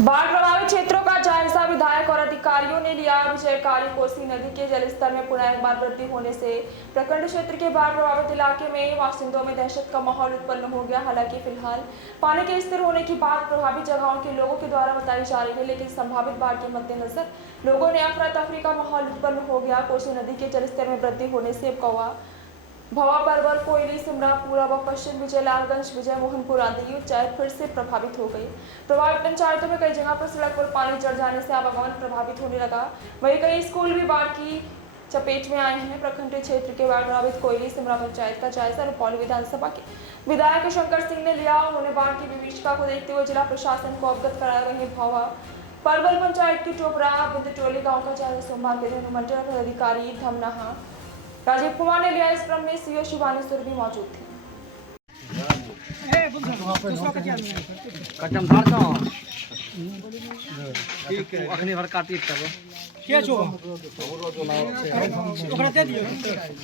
बाढ़ प्रभावित क्षेत्रों का जायजा। विधायक और अधिकारियों ने लिया। विजयकारी कोसी नदी के जलस्तर में पुनः एक बार वृद्धि होने से प्रखंड क्षेत्र के बाढ़ प्रभावित इलाके में बासिंदों में दहशत का माहौल उत्पन्न हो गया। हालांकि फिलहाल पानी के स्थिर होने की बात प्रभावित जगहों के लोगों के द्वारा बताई जा रही है, लेकिन संभावित बाढ़ के मद्देनजर लोगों ने अफरा तफरी का माहौल उत्पन्न हो गया। कोसी नदी के जलस्तर में वृद्धि होने से कौवा, भवा, परवल, कोयली, सिमरा, पूर्व व पश्चिम, विजयलालगंज, विजय मोहनपुर आदि पंचायत फिर से प्रभावित हो गई। प्रभावित पंचायतों में कई जगह पर सड़क पर पानी चढ़ जाने से आवागमन प्रभावित होने लगा। वहीं कई स्कूल भी बाढ़ की चपेट में आए हैं। प्रखंड क्षेत्र के बाढ़ प्रभावित कोयली सिमरा पंचायत का जायजा रुपौली विधानसभा के विधायक शंकर सिंह ने लिया। उन्होंने बाढ़ की विभीषिका को देखते हुए जिला प्रशासन को अवगत कराया। वहीं भवा, परवल पंचायत की टोपरा बुंदटोली गाँव का जायजा सोमवार के दिन अनुमंडल अधिकारी धमनाहा राजीव कुमार ने लिया। इस क्रम में सीओ शिवानी सुर भी मौजूद थी। अखनी भर काटी तब